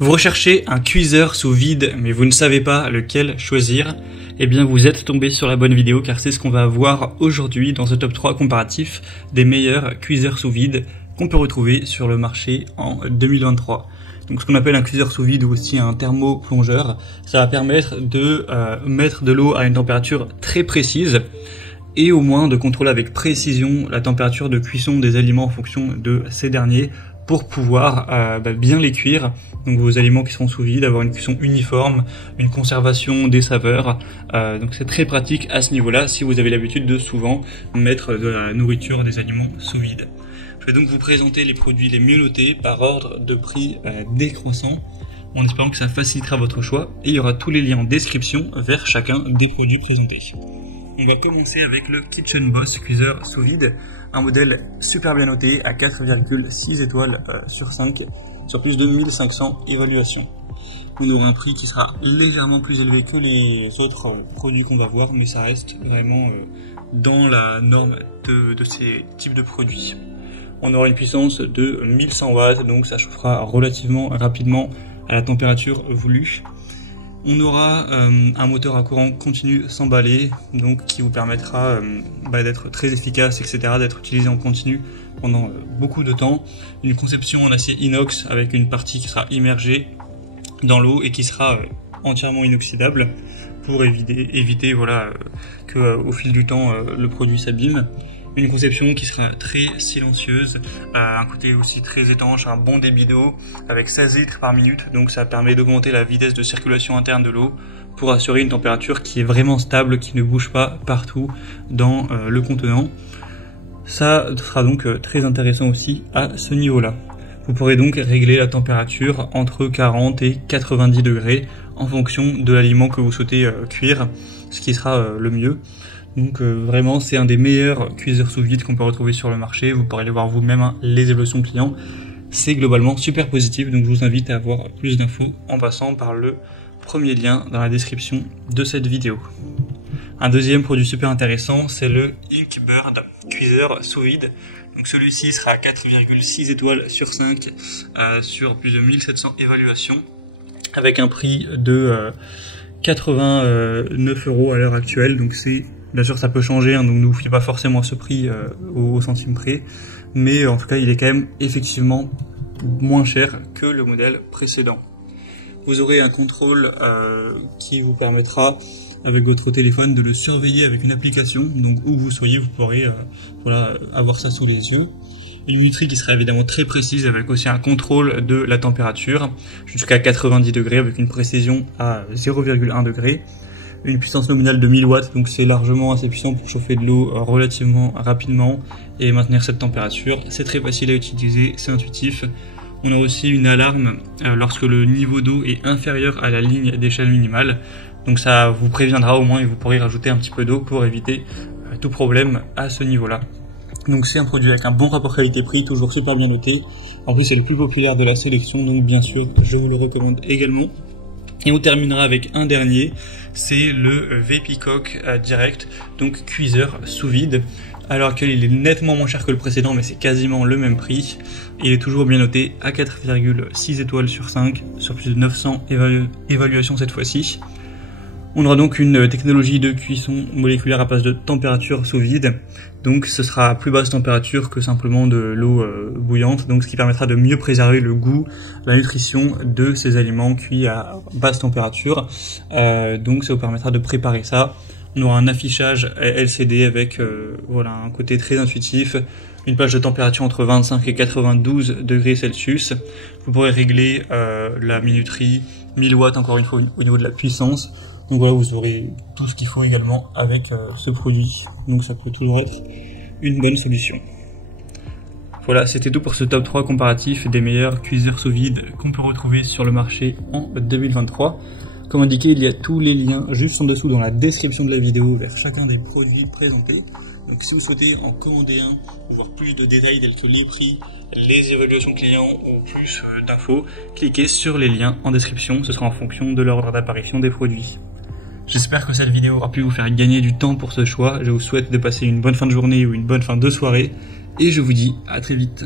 Vous recherchez un cuiseur sous vide, mais vous ne savez pas lequel choisir? Eh bien, vous êtes tombé sur la bonne vidéo, car c'est ce qu'on va voir aujourd'hui dans ce top 3 comparatif des meilleurs cuiseurs sous vide qu'on peut retrouver sur le marché en 2023. Donc, ce qu'on appelle un cuiseur sous vide ou aussi un thermoplongeur, ça va permettre de mettre de l'eau à une température très précise et au moins de contrôler avec précision la température de cuisson des aliments en fonction de ces derniers, pour pouvoir bien les cuire, donc vos aliments qui seront sous vide, avoir une cuisson uniforme, une conservation des saveurs, donc c'est très pratique à ce niveau-là si vous avez l'habitude de souvent mettre de la nourriture, des aliments sous vide. Je vais donc vous présenter les produits les mieux notés par ordre de prix décroissant, en espérant que ça facilitera votre choix, et il y aura tous les liens en description vers chacun des produits présentés. On va commencer avec le Kitchen Boss cuiseur sous vide, un modèle super bien noté à 4,6 étoiles sur 5, sur plus de 1500 évaluations. On aura un prix qui sera légèrement plus élevé que les autres produits qu'on va voir, mais ça reste vraiment dans la norme de ces types de produits. On aura une puissance de 1100 watts, donc ça chauffera relativement rapidement à la température voulue. On aura un moteur à courant continu sans balai, donc qui vous permettra d'être très efficace, etc., d'être utilisé en continu pendant beaucoup de temps. Une conception en acier inox avec une partie qui sera immergée dans l'eau et qui sera entièrement inoxydable pour éviter que au fil du temps le produit s'abîme. Une conception qui sera très silencieuse, un côté aussi très étanche, un bon débit d'eau avec 16 litres par minute, donc ça permet d'augmenter la vitesse de circulation interne de l'eau pour assurer une température qui est vraiment stable, qui ne bouge pas partout dans le contenant. Ça sera donc très intéressant aussi à ce niveau-là. Vous pourrez donc régler la température entre 40 et 90 degrés en fonction de l'aliment que vous souhaitez cuire, ce qui sera le mieux. Donc vraiment c'est un des meilleurs cuiseurs sous vide qu'on peut retrouver sur le marché. Vous pourrez aller voir vous-même les évaluations clients. C'est globalement super positif, donc je vous invite à avoir plus d'infos en passant par le premier lien dans la description de cette vidéo. Un deuxième produit super intéressant, c'est le Inkbird cuiseur sous vide. Donc celui-ci sera à 4,6 étoiles sur 5 sur plus de 1700 évaluations, avec un prix de 89 € à l'heure actuelle. Donc c'est, bien sûr ça peut changer, donc ne vous fiez pas forcément à ce prix au centime près, mais en tout cas il est quand même effectivement moins cher que le modèle précédent. Vous aurez un contrôle qui vous permettra avec votre téléphone de le surveiller avec une application, donc où vous soyez vous pourrez avoir ça sous les yeux. Une minuterie qui sera évidemment très précise avec aussi un contrôle de la température jusqu'à 90 degrés avec une précision à 0,1 degré. Une puissance nominale de 1000 watts, donc c'est largement assez puissant pour chauffer de l'eau relativement rapidement et maintenir cette température. C'est très facile à utiliser, c'est intuitif. On a aussi une alarme lorsque le niveau d'eau est inférieur à la ligne d'échelle minimale. Donc ça vous préviendra au moins et vous pourrez rajouter un petit peu d'eau pour éviter tout problème à ce niveau-là. Donc c'est un produit avec un bon rapport qualité-prix, toujours super bien noté. En plus c'est le plus populaire de la sélection, donc bien sûr je vous le recommande également. Et on terminera avec un dernier, c'est le Vapikok Direct, donc cuiseur sous vide. À l'heure actuelle, il est nettement moins cher que le précédent, mais c'est quasiment le même prix. Il est toujours bien noté à 4,6 étoiles sur 5, sur plus de 900 évaluations cette fois-ci. On aura donc une technologie de cuisson moléculaire à base de température sous vide. Donc ce sera à plus basse température que simplement de l'eau bouillante, donc ce qui permettra de mieux préserver le goût, la nutrition de ces aliments cuits à basse température. Donc ça vous permettra de préparer ça. On aura un affichage LCD avec un côté très intuitif, une plage de température entre 25 et 92 degrés Celsius. Vous pourrez régler la minuterie, 1000 watts encore une fois au niveau de la puissance. Donc voilà, vous aurez tout ce qu'il faut également avec ce produit. Donc ça peut toujours être une bonne solution. Voilà, c'était tout pour ce top 3 comparatif des meilleurs cuiseurs sous vide qu'on peut retrouver sur le marché en 2023. Comme indiqué, il y a tous les liens juste en dessous dans la description de la vidéo vers chacun des produits présentés. Donc si vous souhaitez en commander un ou voir plus de détails tels que les prix, les évaluations clients ou plus d'infos, cliquez sur les liens en description, ce sera en fonction de l'ordre d'apparition des produits. J'espère que cette vidéo aura pu vous faire gagner du temps pour ce choix. Je vous souhaite de passer une bonne fin de journée ou une bonne fin de soirée et je vous dis à très vite.